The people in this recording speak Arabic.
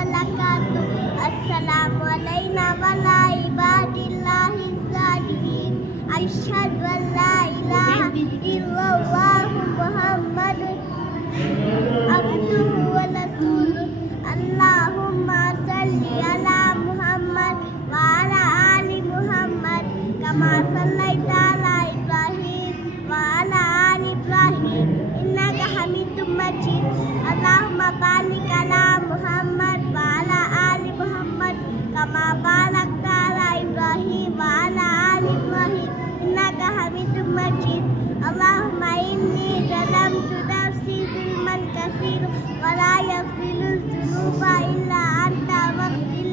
وبركاته. السلام علينا وعلى عباد الله الصالحين. أشهد أن لا إله إلا الله محمد عبده ورسوله. اللهم صل على محمد وعلى آل محمد كما صليت على إبراهيم وعلى آل إبراهيم إنك حميد مجيد. اللهم بارك على محمد وعلى آل محمد كما باركت على إبراهيم وعلى آل إبراهيم إنك حميد مجيد. اللهم إني ظلمت نفسي ظلما كثيرا ولا يغفر الذنوب إلا